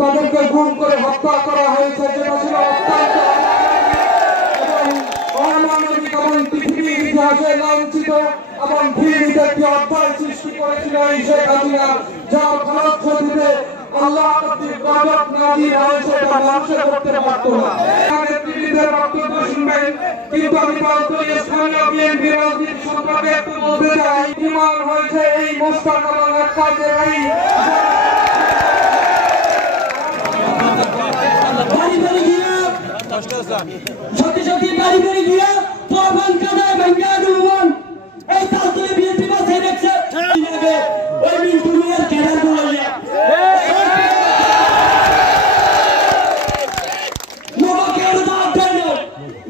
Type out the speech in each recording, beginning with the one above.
তাদেরকে গুম করে হত্যা করা হয়েছে, যেটা ছিল অত্যন্ত অমানবিক এবং পৃথিবীর ইতিহাসে লাঞ্ছিত এবং ঘৃণিত একটি অধ্যায় সৃষ্টি করেছিল এই শেখ হাসিনা, যা ফলশ্রুতিতে আল্লাহ গজব নাজির হয় সেটা মানুষের করতে পারত না। নেতৃত্বের বক্তব্য শুনবেন, কিন্তু আমি দলগুলি স্থানীয় বিএনপি রাজনীতি সম্পর্কে একটু বলতে চাই। ইমান হয়েছে এই মোস্তাক এবং আক্কাসের এই সত্যি সত্যি বাড়ি বাড়ি গিয়ে প্রমাণ কাদায় ভাঙ্গা রুমন এই তালতলে বিএনপি বাসে দেখছে ওই মিন্টুনিয়ার কেডার বলে মোকে আর দাও দেন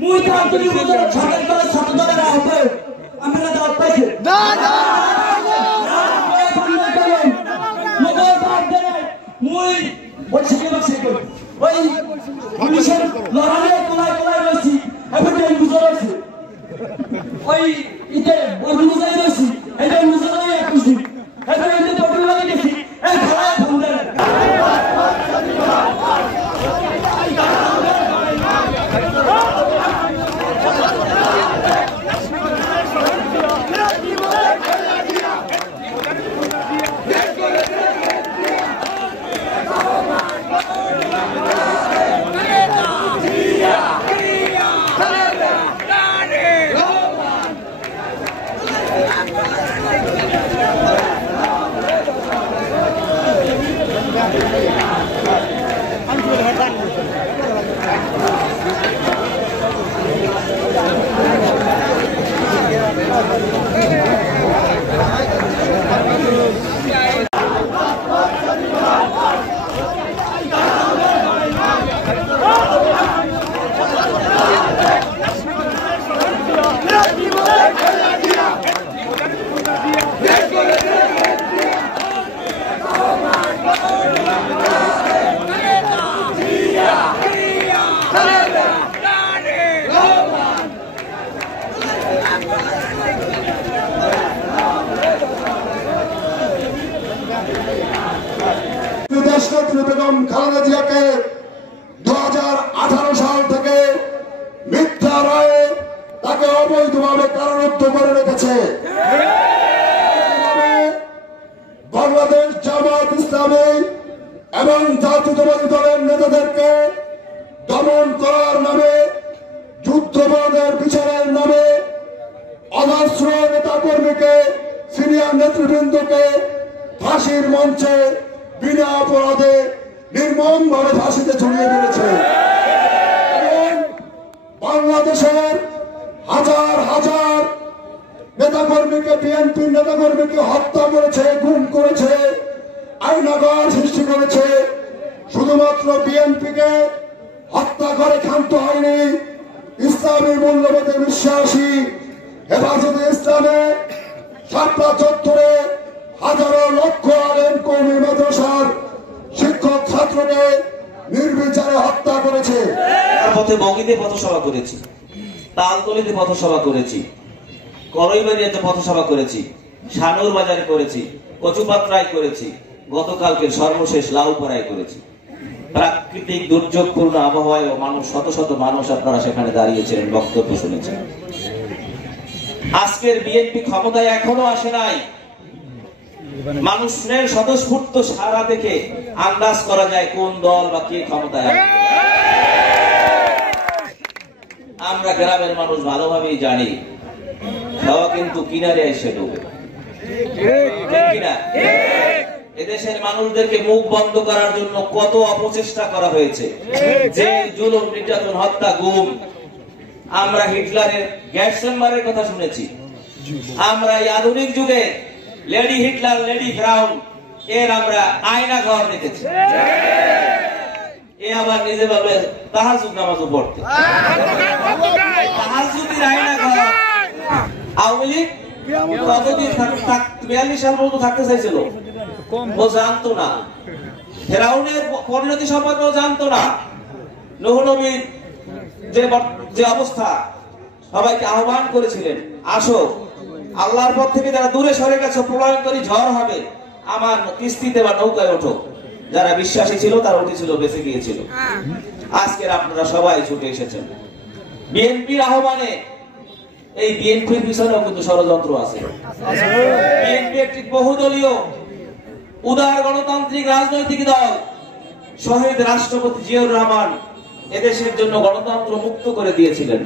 মুই তালতলে বলে ছাড়াই করে ছোট ধরে রাখবে আমরা দাও পাইছে না না মোকে দাও দেন মুই ওই ছেলে বাসে কই ওই পুলিশের লড়াইয়ে কোলায় কোলায় রয়েছি, এখন এই বুঝা রয়েছে ওই ইতে ওই বুঝাই রয়েছি, এই বুঝাই খুশি এখন এই টোটাল লাগে গেছি এই খেলায় থামলে বেগম খালেদা জিয়াকে 2018 সাল থেকে মিথ্যা রায়ে তাকে অবৈধভাবে কারারুদ্ধ করে রেখেছে। বাংলাদেশ জামাত ইসলামী এবং জাতীয়তাবাদী দলের নেতাদেরকে দমন করার নামে, যুদ্ধবন্ধের বিচারের নামে অজস্র নেতা কর্মীকে, সিনিয়র নেতৃবৃন্দকে ফাঁসির মঞ্চে বিনা অপরাধে নির্মমভাবে ফাঁসিতে ঝুলিয়ে দিয়েছে। বাংলাদেশের হাজার হাজার নেতাকর্মীকে, বিএনপির নেতাকর্মীকে হত্যা করেছে, গুম করেছে, আইনাগর সৃষ্টি করেছে। শুধুমাত্র বিএনপিকে হত্যা করে ক্ষান্ত হয়নি, ইসলামী মূল্যবোধে বিশ্বাসী হেফাজতে ইসলামে শাপলা চত্বরে হাজারো লক্ষ আলেম কওমি মাদ্রাসার শিক্ষক ছাত্রকে নির্বিচারে হত্যা করেছে। করেছে। তার পথে বগিতে পথসভা করেছি, তালতলিতে পথসভা করেছি, করইবাড়িয়াতে পথসভা করেছি, শানুর বাজারে করেছি, কচুপাত্রায় করেছি, গতকালকে সর্বশেষ লাউপাড়ায় করেছি। প্রাকৃতিক দুর্যোগপূর্ণ আবহাওয়ায় মানুষ, শত শত মানুষ আপনারা সেখানে দাঁড়িয়েছিলেন, বক্তব্য শুনেছেন। আজকের বিএনপি ক্ষমতায় এখনো আসে নাই, মানুষের স্বতঃস্ফূর্ত সারা দেখে আন্দাজ করা যায় কোন দল বা কে ক্ষমতায় আসবে। আমরা গ্রামের মানুষ ভালোভাবেই জানি খাওয়া কিন্তু কিনারে এসে ডুবে, ঠিক কিনা? এদেশের মানুষদেরকে মুখ বন্ধ করার জন্য কত অপচেষ্টা করা হয়েছে, যে জুলুম, নির্যাতন, হত্যা, গুম। আমরা হিটলারের গ্যাস চেম্বারের কথা শুনেছি, আমরা এই আধুনিক যুগে লেডি হিটলার, লেডি ব্রাউন এর আমরা আয়না ঘর দেখেছি। এ আবার নিজে ভাবে তাহাজ্জুদ নামাজও পড়তে, তাহাজ্জুদের আয়না ঘর। আওয়ামী লীগ কতদিন 42 সাল পর্যন্ত থাকতে চাইছিল, ও জানতো না। ফেরাউনের পরিণতি সম্পর্কে ও জানতো না। নূহ নবীর যে অবস্থা, সবাইকে আহ্বান করেছিলেন, আসো আল্লাহর পথ থেকে যারা দূরে সরে গেছে, প্রলয়ঙ্করী ঝড় হবে, আমার কিস্তিতে বা নৌকায় ওঠো। যারা বিশ্বাসী ছিল তারা উঠেছিল, বেঁচে গিয়েছিল। আজকের আপনারা সবাই ছুটে এসেছেন বিএনপির আহ্বানে। এই বিএনপির পিছনেও কিন্তু ষড়যন্ত্র আছে। বিএনপি একটি বহুদলীয় উদার গণতান্ত্রিক রাজনৈতিক দল। শহীদ রাষ্ট্রপতি জিয়াউর রহমান এদেশের জন্য গণতন্ত্র মুক্ত করে দিয়েছিলেন।